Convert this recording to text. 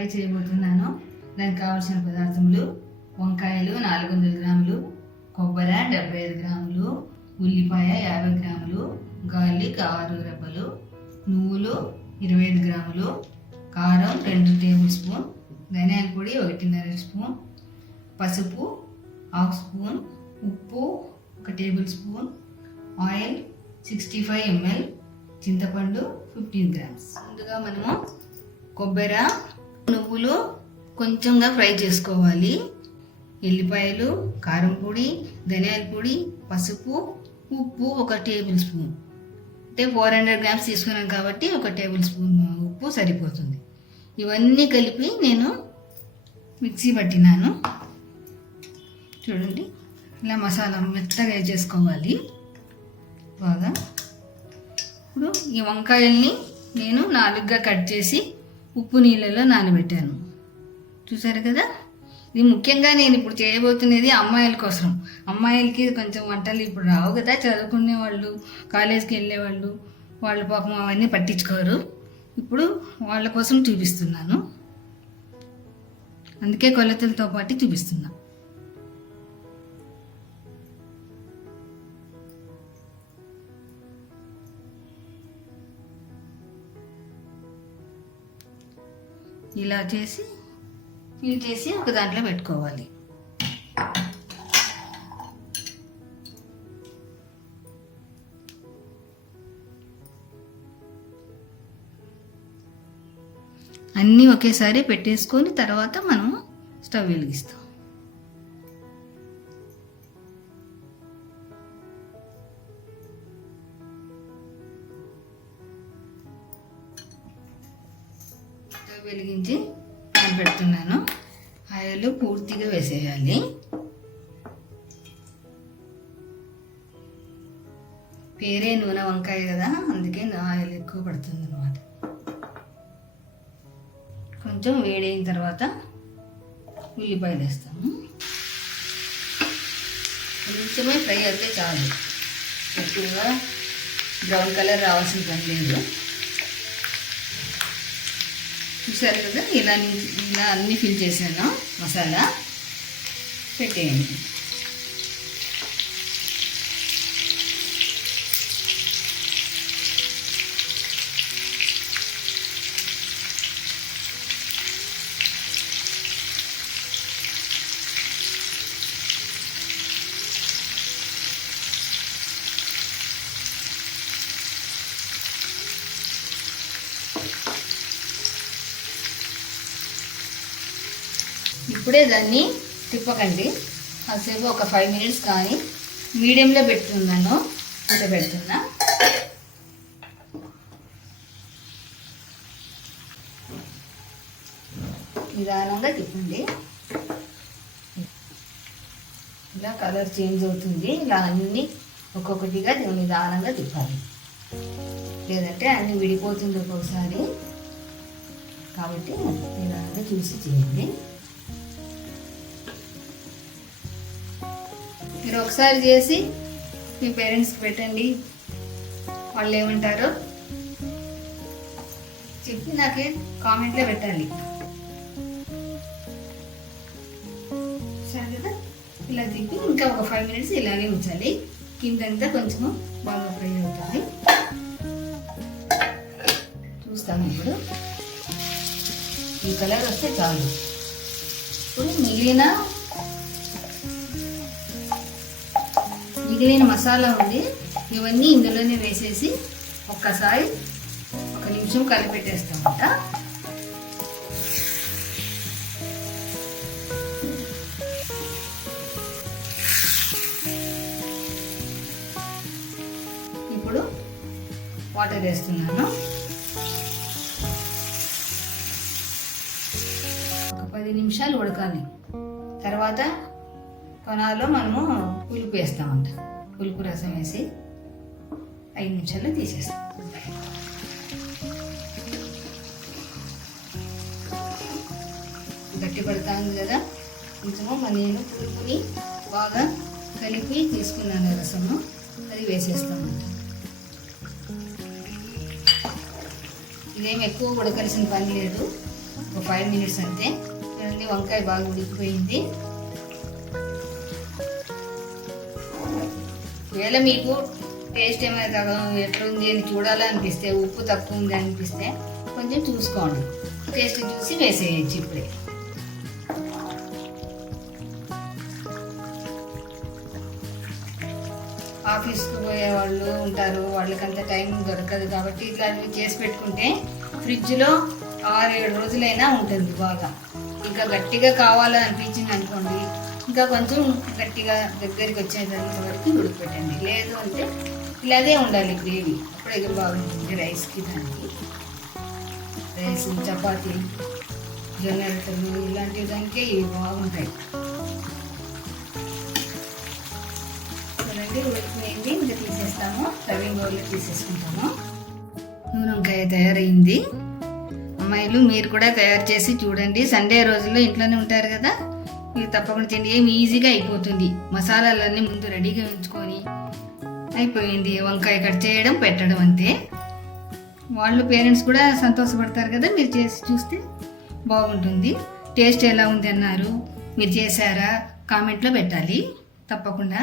Fry చేయబోతున్నాను. దానికి కావాల్సిన పదార్థములు: వంకాయలు 400 గ్రాములు, కొబ్బరి 75 గ్రాములు, ఉల్లిపాయ 50 గ్రాములు, గార్లిక్ 6 రెబ్బలు, నువ్వులు 25 గ్రాములు, కారం 2 టేబుల్ స్పూన్, ధనియాల పొడి 1.5 స్పూన్, పసుపు 1/2 స్పూన్, ఉప్పు 1 టేబుల్ స్పూన్, ఆయిల్ 65 ml, చింతపండు 15 గ్రామ్స్. ముందుగా మనము కొబ్బరి, నువ్వులు కొంచెంగా ఫ్రై చేసుకోవాలి. ఎల్లిపాయలు, కారం పొడి, ధనియాల పొడి, పసుపు, ఉప్పు 1 టేబుల్ స్పూన్. అంటే 400 గ్రామ్స్ తీసుకున్నాం కాబట్టి 1 టేబుల్ స్పూన్ ఉప్పు సరిపోతుంది. ఇవన్నీ కలిపి నేను మిక్సీ పట్టినాను. చూడండి, ఇలా మసాలా మెత్తగా చేసుకోవాలి బాగా. ఇప్పుడు ఈ వంకాయల్ని నేను 4గా కట్ చేసి ఉప్పు నీళ్ళలో నానబెట్టాను. చూసారు కదా. ఇది ముఖ్యంగా నేను ఇప్పుడు చేయబోతున్నది అమ్మాయిల కోసం. అమ్మాయిలకి కొంచెం వంటలు ఇప్పుడు రావు కదా, చదువుకునే వాళ్ళు, కాలేజీకి వెళ్ళేవాళ్ళు, వాళ్ళు పాపం అవన్నీ పట్టించుకోరు. ఇప్పుడు వాళ్ళ కోసం చూపిస్తున్నాను, అందుకే కొలతలతో పాటు చూపిస్తున్నా. ఇలా చేసి ఫిల్ చేసి ఒక దాంట్లో పెట్టుకోవాలి. అన్నీ ఒకేసారి పెట్టేసుకొని తర్వాత మనము స్టవ్ వెలిగిస్తాం. స్టవ్ వెలిగించి పెడుతున్నాను. ఆయిల్ పూర్తిగా వేసేయాలి. పేరే నూనె వంకాయ కదా, అందుకే ఆయిల్ ఎక్కువ పడుతుంది అన్నమాట. కొంచెం వేడైన తర్వాత ఉల్లిపాయలు వేస్తాము. కొంచెమే ఫ్రై అయితే చాలు, ఎక్కువగా బ్రౌన్ కలర్ రావాల్సిన పని లేదు. చూసారు కదా, ఇలా అన్నీ ఫిల్ చేసాను. మసాలా పెట్టేయండి. ఇప్పుడే దాన్ని తిప్పకండి, కాసేపు ఒక 5 మినిట్స్ కానీ మీడియంలో పెడుతున్నాను. అంత పెడుతున్నా. నిదానంగా తిప్పండి. ఇలా కలర్ చేంజ్ అవుతుంది. ఇలా అన్నీ ఒక్కొక్కటిగా నిదానంగా తిప్పాలి, లేదంటే అన్నీ విడిపోతుంది ఒక్కొక్కసారి. కాబట్టి నిదానంగా చూసి చేయండి. మీరు ఒకసారి చేసి మీ పేరెంట్స్కి పెట్టండి, వాళ్ళు ఏమంటారో చెప్పి నాకే కామెంట్లో పెట్టాలి. సరే కదా. ఇలా తిప్పి ఇంకా ఒక 5 మినిట్స్ ఇలాగే ఉంచాలి. కిందంతా కొంచెము బాగా ఫ్రై అవుతుంది. చూస్తాము ఇప్పుడు. ఈ కలర్ వస్తే చాలు. ఇప్పుడు మిగిలిన మసాలా ఉంది, ఇవన్నీ ఇందులోనే వేసేసి ఒక్కసారి 1 నిమిషం కలిపెట్టేస్తామంట. ఇప్పుడు వాటర్ వేస్తున్నాను. ఒక 10 నిమిషాలు ఉడకాలి. తర్వాత కొనాలో మనము పులుపు వేస్తామంట. పులుపు రసం వేసి 5 నిమిషాల్లో తీసేస్తాం. గట్టి పడుతుంది కదా, కొంచెము నేను పులుపుని బాగా కలిపి తీసుకున్నాను రసము, అది వేసేస్తామంట. ఇదేం ఎక్కువ ఉడకాల్సిన పని లేదు, ఒక 5 మినిట్స్ అంతే. చూడండి వంకాయ బాగా ఉడికిపోయింది. ఒకవేళ మీకు టేస్ట్ ఏమైనా ఎట్లుంది అని చూడాలనిపిస్తే, ఉప్పు తక్కువ ఉంది అనిపిస్తే కొంచెం చూసుకోండి, టేస్ట్ చూసి వేసేయచ్చు. ఇప్పుడే ఆఫీస్కి పోయే వాళ్ళు ఉంటారు, వాళ్ళకంత టైం దొరకదు కాబట్టి ఇట్లాంటివి చేసి పెట్టుకుంటే ఫ్రిడ్జ్లో 6-7 రోజులైనా ఉంటుంది బాగా. ఇంకా గట్టిగా కావాలని అనిపించింది అనుకోండి, ఇంకా కొంచెం గట్టిగా దగ్గరికి వచ్చేంత వరకు ఉడకపెట్టండి. లేదు అంటే ఇలాగే ఉండాలి గ్రేవీ, అప్పుడే బాగుంటుంది రైస్కి. దానికి రైస్, చపాతీ, జొన్న రొట్టెలు ఇలాంటి దానికే ఇవి బాగుంటాయి. ఉడికిపోయింది, ఇంకా తీసేస్తాము. సర్వింగ్ బౌల్లో తీసేసుకుంటాము. నూనె వంకాయ తయారైంది. అమ్మాయిలు మీరు కూడా తయారు చేసి చూడండి. సండే రోజుల్లో ఇంట్లోనే ఉంటారు కదా, మీరు తప్పకుండా తిండి. ఏమి ఈజీగా అయిపోతుంది. మసాలాలన్నీ ముందు రెడీగా ఉంచుకొని అయిపోయింది. వంకాయ కట్ చేయడం, పెట్టడం అంతే. వాళ్ళు పేరెంట్స్ కూడా సంతోషపడతారు కదా మీరు చేసి చూస్తే. బాగుంటుంది. టేస్ట్ ఎలా ఉంది అన్నారు, మీరు చేశారా, కామెంట్లో పెట్టాలి తప్పకుండా.